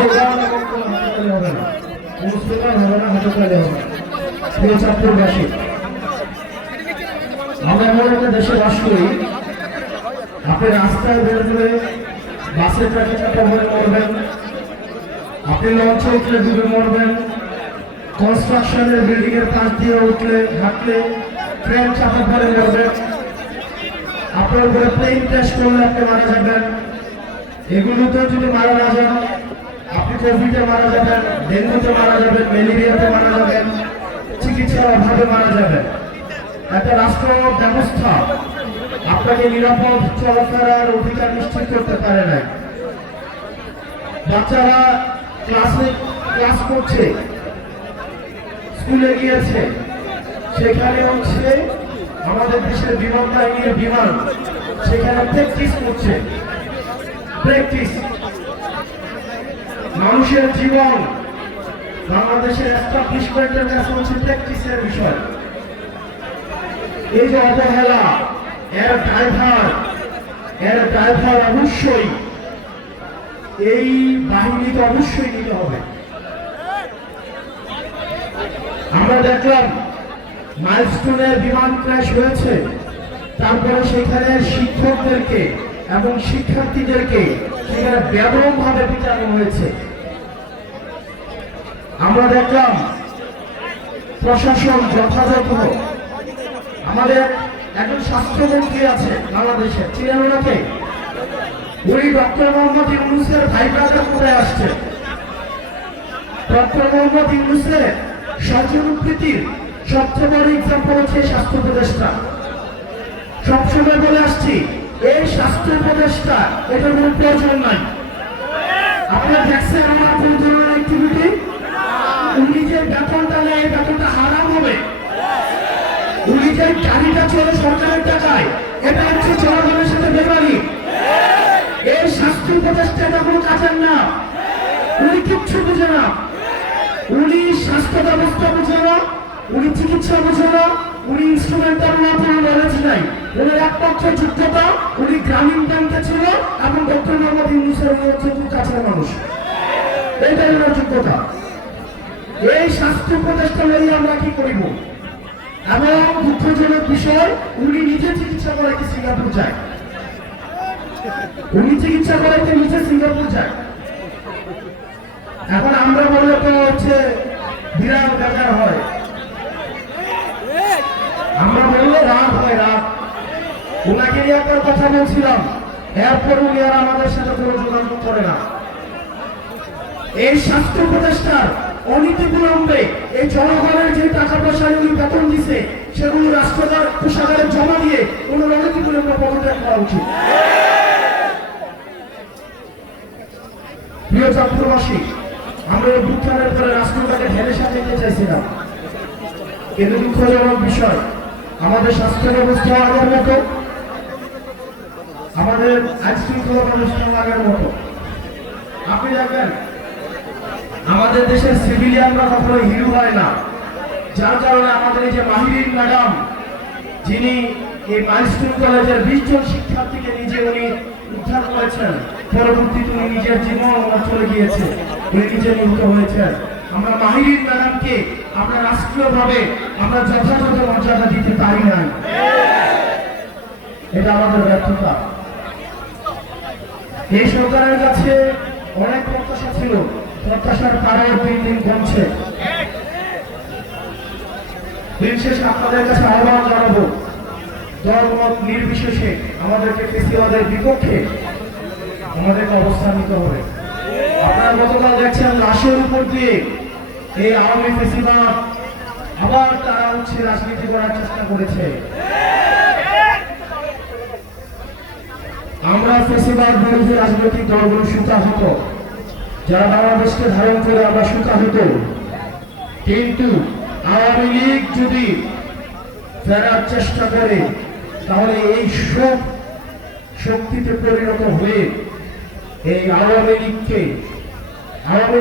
Slogan এবং কোনো হাততালি হবে না, কোনো স্লোগান হবে না, হাততালি হবে না। প্রিয় চাঁদপুরবাসী, আমরা এমন একটা দেশে বাস করি, আপনি রাস্তায় বেরোলে বাসের ট্রাকে চাপা পড়ে মরবেন, আপনি লঞ্চে উঠলে ডুবে মরবেন, কনস্ট্রাকশনের বিল্ডিং এর পাশ দিয়ে উঠলে হাঁটলে ট্রেন চাপা পড়ে মরবেন, আপনার উপরে প্লেন ক্র্যাশ করলে আপনি মারা যাবেন। এগুলোতে যদি মারা না যান, আপনি কোভিডে মারা যাবেন, ডেঙ্গুতে মারা যাবেন, ম্যালেরিয়াতে মারা যাবেন, চিকিৎসার অভাবে মারা যাবেন। একটা রাষ্ট্র ব্যবস্থা আপনাকে নিরাপদ চলাফেরার অধিকার নিশ্চিত করতে পারে না। বাচ্চারা ক্লাস করছে, স্কুলে গিয়েছে, সেখানে হচ্ছে আমাদের দেশের বিমান বাহিনীর বিমান সেখানে প্র্যাকটিস করছে। প্র্যাকটিস মানুষের জীবন, বাংলাদেশের এস্টাবলিশমেন্টের কাছে হচ্ছে প্র্যাকটিসের বিষয়। এই যে অবহেলা, এর ড্রাইভার অবশ্যই এই বাহিনীকে অবশ্যই নিতে হবে। আমরা দেখলাম মাইলস্টোনের বিমান ক্র্যাশ হয়েছে, তারপরে সেখানে শিক্ষকদেরকে এবং শিক্ষার্থীদেরকে সেখানে ব্যাপক ভাবে পিটানো হয়েছে। আমরা দেখলাম প্রশাসন যথাযথ, আমাদের একজন স্বাস্থ্যমন্ত্রী আছে বাংলাদেশে, চিনেন ওনাকে? উনি ডক্টর মোহাম্মদ ইউনূসের ভাই ব্রাদার করে আসছে। ডক্টর মোহাম্মদ ইউনূসের সর্বপ্রীতির সবচেয়ে বড় এক্সাম্পল হচ্ছে স্বাস্থ্য উপদেষ্টা। সবসময় বলে আসছি, এই স্বাস্থ্য উপদেষ্টা এটার কোনো প্রয়োজন নাই। আপনারা দেখছেন আমার কোন ধরনের অ্যাক্টিভিটি? উনি যে বেতনটা নেয়, এই বেতনটা হারাম হবে। উনি যে গাড়িটা চলে সরকারের টাকায়, এটা হচ্ছে জনগণের সাথে বেমানি। এই স্বাস্থ্য উপদেষ্টা এটা কোনো কাজের না, উনি কিচ্ছু বুঝে না। উনি স্বাস্থ্য ব্যবস্থা বুঝে না, উনি চিকিৎসা বুঝে না, উনি ইনস্ট্রুমেন্টাল না, কোনো নলেজ নাই। উনি একমাত্র যোগ্যতা, উনি গ্রামীণ ব্যাংকে ছিল এবং ডক্টর মোহাম্মদ ইউনূসের হচ্ছে খুব কাছের মানুষ, এইটাই ওনার যোগ্যতা। এই স্বাস্থ্য উপদেষ্টা নিয়ে আমরা কি করিব? এবং দুঃখজনক বিষয়, উনি নিজে চিকিৎসা করাইতে সিঙ্গাপুর যায়। উনি চিকিৎসা করাইতে নিজে সিঙ্গাপুর যায়। এখন আমরা বললে তো হচ্ছে বিরাট বেকার হয়, আমরা বললে রাগ হয়, রাগ। ওনাকে নিয়ে একটা কথা বলছিলাম, এরপর উনি আর আমাদের সাথে কোনো যোগাযোগ করে না। এই স্বাস্থ্য উপদেষ্টার অনীতি বিলম্বে এই জনগণের যে টাকা পয়সা উনি বেতন দিছে, সেগুলো রাষ্ট্রদার কোষাগারে জমা দিয়ে ওনার অনীতি বিলম্বে পদত্যাগ করা উচিত। প্রিয় চাঁদপুরবাসী, আমরা এই ভূত্থানের পরে রাষ্ট্রটাকে ঢেলে সাজাইতে চাইছিলাম, কিন্তু দুঃখজনক বিষয়, আমাদের স্বাস্থ্য ব্যবস্থা আগের মতো, আমাদের আইন শৃঙ্খলা ব্যবস্থা আগের মতো। আপনি দেখবেন আমাদের দেশের সিভিলিয়ানরা কখনো হিরো হয় না, যার কারণে আমাদের এই যে মাহিরিন ম্যাডাম, যিনি এই মাইলস্টোন কলেজের 20 জন শিক্ষার্থীকে নিজে উনি উদ্ধার করেছেন, পরবর্তীতে উনি নিজের জীবন চলে গিয়েছে, উনি নিজে নিহত হয়েছেন। আমরা মাহিরিন ম্যাডামকে আমরা রাষ্ট্রীয়ভাবে আমরা যথাযথ মর্যাদা দিতে পারি নাই, এটা আমাদের ব্যর্থতা। এই সরকারের কাছে অনেক প্রত্যাশা ছিল, প্রত্যাশার পাড়ায় দিন দিন কমছে। দিন শেষে আপনাদের কাছে আহ্বান জানাবো, দলমত নির্বিশেষে আমাদেরকে ফেসিবাদের বিপক্ষে আমাদেরকে অবস্থান নিতে হবে। আপনারা গতকাল দেখছেন লাশের উপর দিয়ে এই আওয়ামী ফেসিবাদ আবার তারা হচ্ছে রাজনীতি করার চেষ্টা করেছে। আমরা ফেসিবাদ বিরোধী রাজনৈতিক দলগুলো সুতাহত, যারা বাংলাদেশকে ধারণ করে আমরা সুতাহত, কিন্তু আওয়ামী লীগ যদি ফেরার চেষ্টা করে তাহলে এই সব শক্তিতে পরিণত হয়ে এই আওয়ামী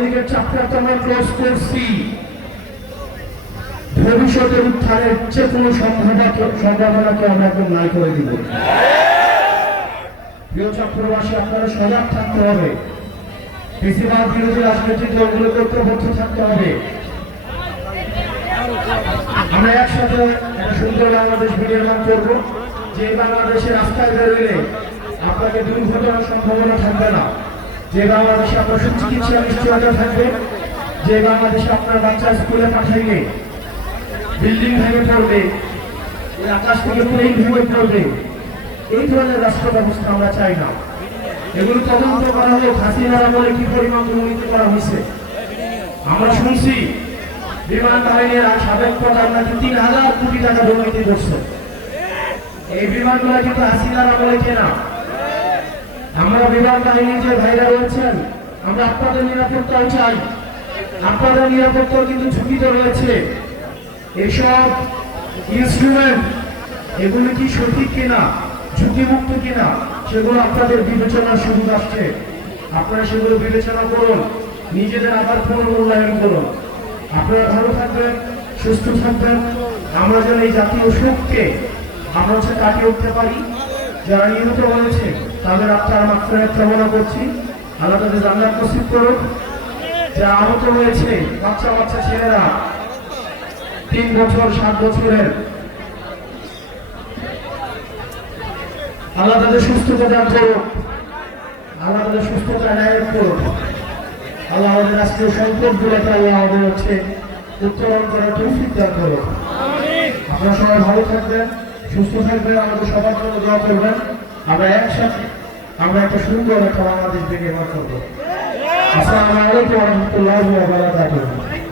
লীগের চ্যাপ্টারটা আমরা ক্লোজ করছি। ভবিষ্যতের উত্থানের যে কোনো সম্ভাবনাকে আমরা একদম নাই করে দিব। প্রিয় চাঁদপুরবাসী, আপনারা সজাগ থাকতে হবে। বেশিরভাগ বিরোধী রাজনৈতিক দলগুলোকে ঐক্যবদ্ধ থাকতে হবে। আমরা একসাথে একটা সুন্দর বাংলাদেশ বিনির্মাণ করবো, যে বাংলাদেশের রাস্তায় বেরোলে আপনাকে দুর্ঘটনার সম্ভাবনা থাকবে না, যে বাংলাদেশে আপনার সুচিকিৎসা নিশ্চয়তা থাকবে, যে বাংলাদেশে আপনার বাচ্চা স্কুলে পাঠাইলে বিল্ডিং ভেঙে পড়বে, আকাশ থেকে প্লেন ভেঙে পড়বে, এই ধরনের রাষ্ট্র ব্যবস্থা আমরা চাই না। এগুলো তদন্ত করা হোক, হাসিনার আমলে কি পরিমাণ দুর্নীতি করা হয়েছে। আমরা শুনছি বিমান বাহিনীর সাবেক প্রধান নাকি ৩,০০০ কোটি টাকা দুর্নীতি করছে। এই বিমানগুলো কিন্তু হাসিনার আমলে কেনা। আমরা বিমান বাহিনীর যে ভাইরা রয়েছেন, আমরা আপনাদের নিরাপত্তাও চাই। আপনাদের নিরাপত্তাও কিন্তু ঝুঁকিতে রয়েছে। এইসব ইনস্ট্রুমেন্ট এগুলো কি সঠিক কিনা, ঝুঁকিমুক্ত কিনা, সেগুলো আপনাদের বিবেচনার সুযোগ আসছে। আপনারা সেগুলো বিবেচনা করুন, নিজেদের আবার পুনর্মূল্যায়ন করুন। আপনারা ভালো থাকবেন, সুস্থ থাকবেন। আমরা যেন এই জাতীয় শোককে আমরা কাটিয়ে উঠতে পারি। যারা নিহত হয়েছে তাদের আত্মার মাগফিরাত কামনা করছি, আল্লাহ তাদের জান্নাত নসিব করুন। যারা আহত হয়েছে বাচ্চা বাচ্চা ছেলেরা 3 বছর 7 বছরের, আল্লাহ তাদের সুস্থতা দান করুন, আল্লাহ তাদের সুস্থতা ন্যায় করুন। আল্লাহ আমাদের রাষ্ট্রীয় সংকটগুলোকে আল্লাহ আমাদের উত্তরণ করার তৌফিক দান করুন। আপনারা সবাই ভালো থাকবেন, সুস্থ থাকবেন, আমাদের সবার জন্য দোয়া করবেন। আমরা একসাথে একটা সুন্দর একটা বাংলাদেশ বিনির্মাণ করবো। আসসালামু আলাইকুম ওয়া রাহমাতুল্লাহি ওয়া বারাকাতুহু।